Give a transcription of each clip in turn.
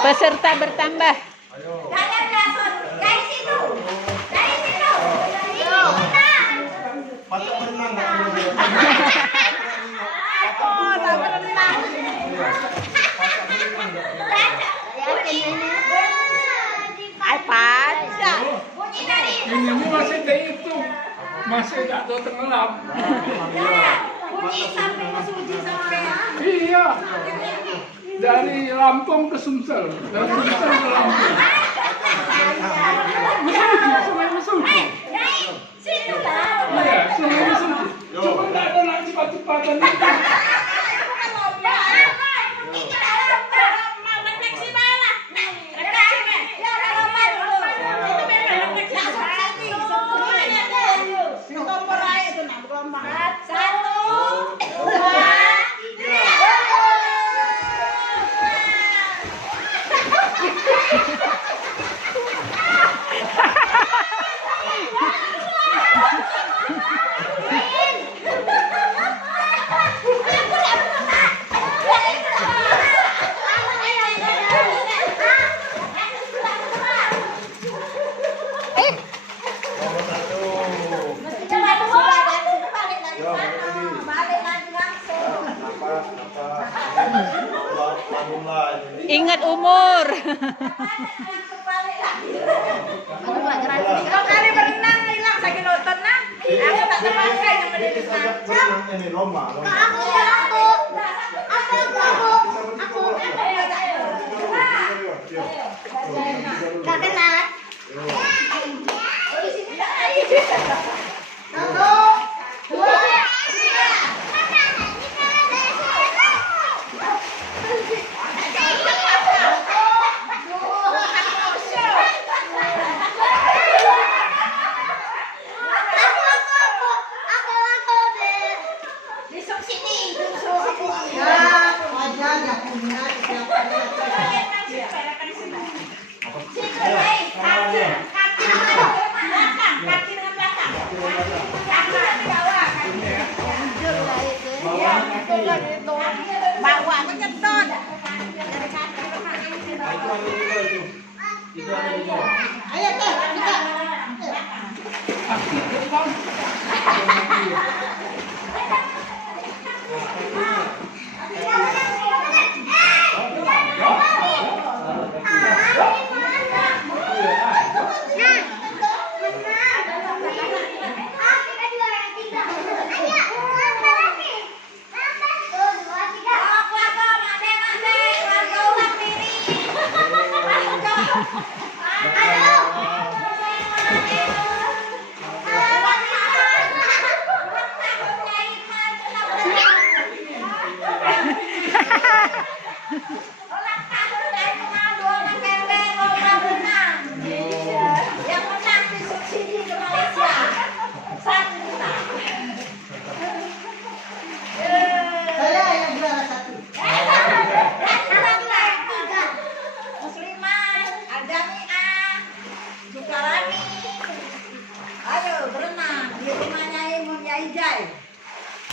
Peserta bertambah. Ini masih itu, masih tak tahu tenggelam. Iya, dari Lampung ke Sumsel, dari Sumsel ke Lampung. Sungai Mesuji. Iya, Sungai Mesuji. Cuma nggak ada nak cepat-cepatan. Ingat umur. Kalau kali berenang hilang sakit nonton nah. Aku tak terpakai yang berdiri Ini lomba. Bawa ke nyetot. Ayo teh, kita.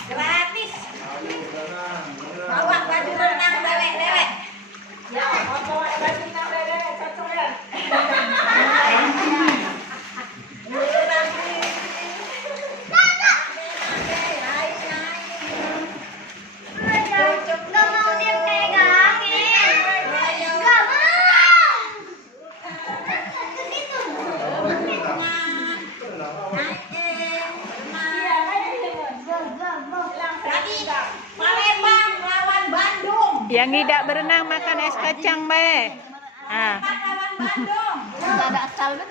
Gratis. Bawa baju renang dewek-dewek. Ya, bawa baju renang dewek cocok ya. Yang tidak berenang makan es kacang, Be. Lawan Bandung. Ada asal